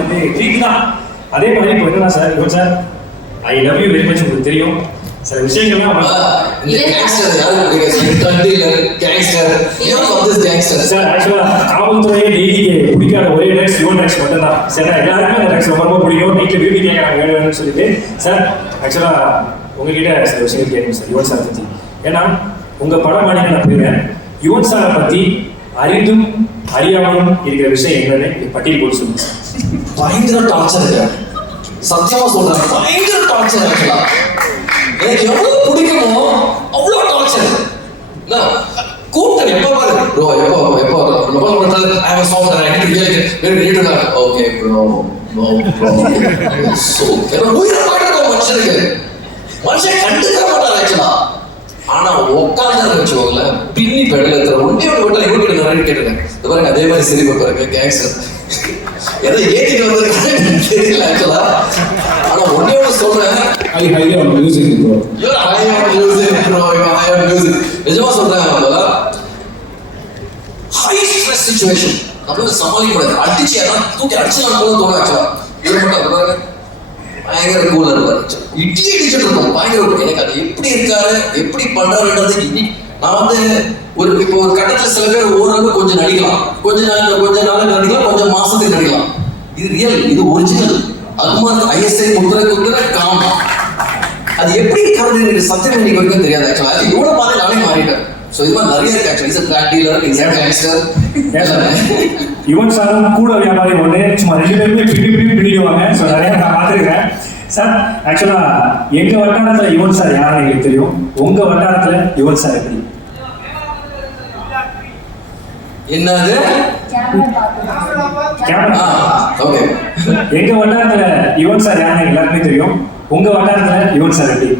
வந்து ட்ரீட் தான். அதே மாதிரி இப்போ என்னன்னா சார், இப்போ sir I love you very much உங்களுக்கு தெரியும் சில விஷயங்கள்லாம் சார். ஆக்சுவலாக காவல்துறையே டெய்லிக்கு பிடிக்காத ஒரே ட்ரக்ஸ் யுவன் ட்ரக்ஸ் மட்டும் தான் சார். எல்லாருமே அந்த ட்ரக்ஸ் ரொம்ப பிடிக்கும். வீட்டில் பியூட்டி கேட்க வேணும்னு சொல்லிட்டு சார் ஆக்சுவலாக உங்ககிட்ட சில விஷயம் கேட்கணும் சார் யுவன் சாரை பற்றி. ஏன்னா உங்கள் படம் மாதிரி நான் போயிருக்கேன். யுவன் சாரை பற்றி அறிந்தும் அறியாமலும் இருக்கிற விஷயம் என்னன்னு பட்டியல் போட்டு சொல்லுங்க சார். பயங்கர டார்ச்சர், சத்தியமா சொல்றேன், பயங்கர டார்ச்சர். ஆக்சுவலா எனக்கு எவ்வளவு பிடிக்குமோ அவ்வளோ டார்ச்சர். கூட்டம் எப்போ பாரு ப்ரோ எப்போ I was song I need to hear it okay bro so உயிரை பாடுற மனுஷனுக்கு மனுஷன் கண்டுக்க மாட்டார் ஆக்சுவலா. ஆனா உட்காந்து வச்சுக்கோங்களேன் பின்னி பெடல இருக்கிற ஒன்றே ஒரு வட்டம் இவங்க நிறைய கேட்டுருக்கேன். இது பாருங்க அதே மாதிரி சிரிப்பை பாருங்க கேங்ஸ்டர் எதை ஏற்றிட்டு வந்திருக்காங்க தெரியல ஆக்சுவலா. ஆனா ஒன்னே ஒன்று சொல்றேன், high on music bro. You high on music bro, high on music. நிஜமா சொல்றேன், ஹை ஸ்ட்ரெஸ் சிச்சுவேஷன் நம்மளால சமாளிக்க முடியாது. அடிச்சு யாராவது தூக்கி அடிச்சலாம் போல தோணும் ஆக்சுவலா. இவர் மட்டும் பாருங்க பயங்கர கூலா இருப்பாரு, இடி அடிச்சுட்டு இருக்கோம் பயங்கர. எனக்கு அது எப்படி இருக்காரு எப்படி பண்றாருன்றது நான் வந்து இப்போ ஒரு கட்டத்துல சில பேர் ஓரளவு கொஞ்சம் நடிக்கலாம், கொஞ்ச நாள் நடிக்கலாம், கொஞ்சம் மாசத்துக்கு நடிக்கலாம். இது ரியல், இது ஒரிஜினல். அது மாதிரி ஐஎஸ்ஐ முத்திரை காம் அது எப்படி இருக்காது சத்தியம் இன்னைக்கு வரைக்கும் தெரியாது ஆக்சுவலா. அது இவ்வளவு பார்த்து நானே மாறிட்டேன். ஸோ இது மாதிரி நிறைய இருக்கு actually. Is black dealer, is gangster. Yuvan சாரும் கூட வியாபாரி ஒன்று சும்மா ரெண்டு பேருமே பிடிக்குவாங்க. ஸோ நிறைய நான் பார்த்துருக்கேன் சார். ஆக்சுவலா எங்க வட்டாரத்துல யுவன் சார் யாருன்னு எங்களுக்கு தெரியும். உங்க வட்டாரத்துல யுவன் சார் எப்படி? என்னது? ஓகே. எங்க வட்டாரத்துல யுவன் சார் யாருன்னு எல்லாருமே தெரியும். உங்க வட்டாரத்துல யுவன் சார் எப்படி?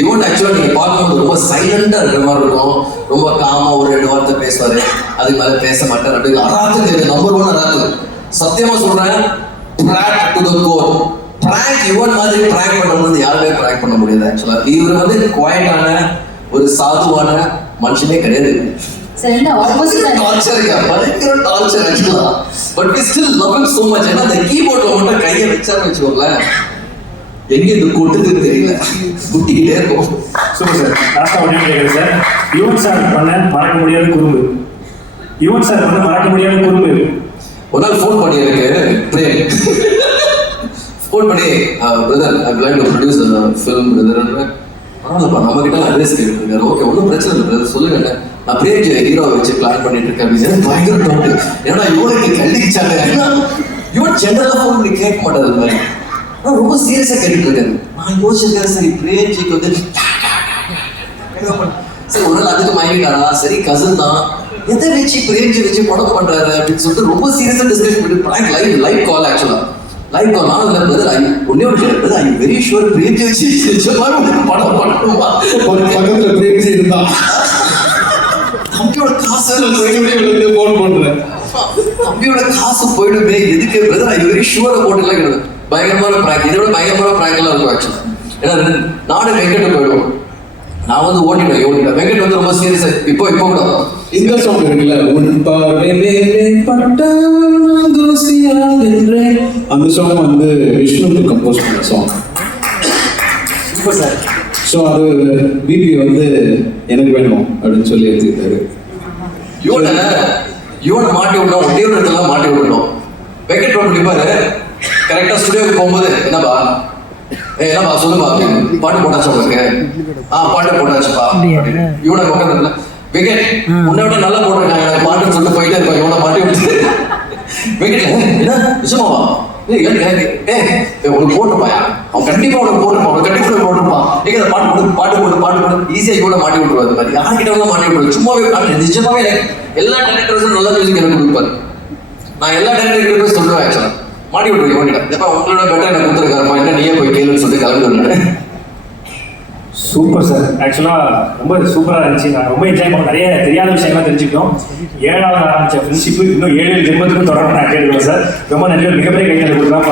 யுவன் ஆக்சுவலா நீங்க பார்க்கும்போது ரொம்ப சைலண்டா இருக்கிற மாதிரி இருக்கும். ரொம்ப காமா ஒரு 2 வார்த்தை பேசுவாரு, அதுக்கு மேல பேச மாட்டார். அப்படி அராத்து நம்பர் 1 அராத்து. சத்தியமா சொல்றேன், frank to the core. Prank Yuvan மாதிரி பிராங்க் பண்றது யாருமே பிராங்க் பண்ண முடியாது ஆக்சுவலா. இவர் வந்து குவைட்டான ஒரு சாதுவான மனுஷனே கிடையாது. டார்ச்சர் ஆக்சுவலா. But we still love him so much. ஏன்னா அந்த கீபோர்ட்ல மட்டும் கையை வச்சான்னு வச்சுக்கோங்களேன், எங்க இது கொட்டுதுன்னு தெரியல, குட்டிக்கிட்டே இருக்கும். Super sir. லாஸ்டா ஒண்ணே கேட்குறேன் சார். யுவன் சார் பண்ண மறக்க முடியாத குறும்பு. யுவன் சார் பண்ண மறக்க முடியாத குறும்பு. ஒரு நாள் ஃபோன் பண்ணி எனக்கு பிரேம் ஃபோன் பண்ணி brother I like to produce film brother. பரவாயில்லப்பா நம்ம கிட்ட அட்வைஸ் கேட்டுட்டு இருக்காரு. ஓகே ஒன்றும் பிரச்சனை இல்லை பிரதர் சொல்லுங்க, நான் பிரேம் ஹீரோவை வச்சு பிளான் பண்ணிட்டு இருக்கேன் அப்படின்னு. பயங்கர டவுட். ஏன்னா இவனுக்கு கண்டிச்சாங்க. இவன் ஜென்ரலா ஃபோன் பண்ணி கேட்க மாட்டாரு அது மாதிரி. ஆனால் ரொம்ப சீரியஸாக கேட்டுட்டு இருக்காரு. நான் யோசிச்சிருக்கேன் சரி பிரேம்ஜிக்கு வந்து சரி ஒரு நாள் அதுக்கு மயங்கிட்டாரா, சரி கசன் தான் எதை வச்சு பிரேம்ஜி வச்சு படம் பண்றாரு அப்படின்னு சொல்லிட்டு ரொம்ப சீரியஸாக டிஸ்கஷன் பண்ணிட்டு லைவ் கால் ஆக்சுவலா லைவ் கால். நானும் இல்லை பிரதர் ஒன்னே ஒன்று brother I very sure Premji வச்சு படம் பண்ணணுமா? பக்கத்துல பிரேம்ஜி இருந்தா தம்பியோட காசு ஃபோன் பண்றேன், தம்பியோட காசு போயிடுமே எதுக்கு பிரதர் ஐ வெரி ஷுவரை போட்டுலாம் கிடையாது. பயங்கரமான பிராங்க், இதோட பயங்கரமான பிராங்க் எல்லாம் இருக்கும் ஆக்சுவலா. ஏன்னா நானும் வெங்கட் போயிடுவோம். நான் வந்து ஓட்டிட்டேன். வெங்கட் வந்து ரொம்ப சீரியஸா இப்போ கூட இந்த சாங் இருக்குல்ல, அந்த சாங் வந்து விஷ்ணு கம்போஸ் பண்ண சாங். Super sir. ஸோ அது பிபி வந்து எனக்கு வேணும் அப்படின்னு சொல்லி எடுத்துக்கிட்டாரு. யுவனை மாட்டி விடணும், ஒரே ஒரு இடத்துல மாட்டி விடணும். வெங்கட் ரோட் நிற்பாரு. கரெக்டாக ஸ்டுடியோக்கு போகும்போது என்னப்பா சொல்லுப்பா பாட்டு போட்டாச்சு உங்களுக்கு? பாட்டு போட்டாச்சுப்பா. இவனை உட்காந்து வெங்கட் உன்னை விட நல்லா போட்டிருக்காங்க எனக்கு பாட்டுன்னு சொல்லிட்டு போயிட்டே இருப்பான். இவனை மாட்டி விட்டு வெங்கட் என்ன நிஜமாவா உனக்கு போட்டுருப்பாயா? அவன் கண்டிப்பா உனக்கு போட்டுருப்பான், அவன் கண்டிப்பா போட்டுருப்பான். நீங்க பாட்டு போட்டு ஈஸியா இவ்வளோ மாட்டி விட்டுருவாரு. மாதிரி யார்கிட்ட மாட்டி விட்டுருவாரு. சும்மாவே நிஜமாவே எல்லா டேரக்டர்ஸும் நல்ல மியூசிக் எனக்கு கொடுப்பாரு. நான் எல்லா டேரக்டர்கிட்ட போய் சொல்லுவேன் ஆக்சுவலா மாட்டி விட்டுருக்கேன். இவன்கிட்ட எப்ப உங்களோட பெட்டர் எனக்கு கொடுத்துருக்காருப்பா, என்ன நீயே போய் கேளுன்னு சொல்லி கிளம்பி விடுறேன். Super sir. ஆக்சுவலாக ரொம்ப சூப்பராக இருந்துச்சு. நான் ரொம்ப என்ஜாய் பண்ண, நிறைய தெரியாத விஷயங்கள்லாம் தெரிஞ்சுக்கிட்டோம். 7வது ஆரம்பித்த ஃப்ரெண்ட்ஷிப்பு இன்னும் 7 ஜென்மத்துக்கும் தொடர நான் கேட்டுக்கிறேன் சார். ரொம்ப நன்றி. மிகப்பெரிய கைத்தறி கொடுக்கலாம்.